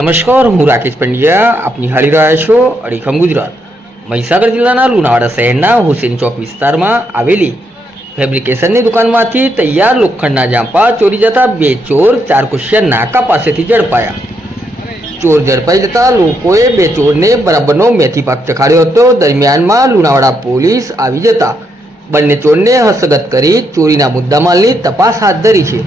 નમસ્કાર હું રાકેશ પંડ્યા આપની હાલી રહ્યા છો અડીખમ ગુજરાત મહીસાગર જિલ્લાના લુણાવાડા શહેરના હુસેન ચોક વિસ્તારમાં આવેલી ફેબ્રિકેશનની દુકાનમાંથી તૈયાર લોખંડના જાંપા ચોરી જતા બે ચોર ચાર કુશિયા નાકા પાસેથી ઝડપાયા ચોર ઝડપાઈ જતા લોકોએ બે ચોરને બરાબરનો મેથી પાક ચખાડ્યો હતો દરમિયાનમાં લુણાવાડા પોલીસ આવી જતા બંને ચોરને હસ્તગત કરી ચોરીના મુદ્દામાલની તપાસ હાથ ધરી છે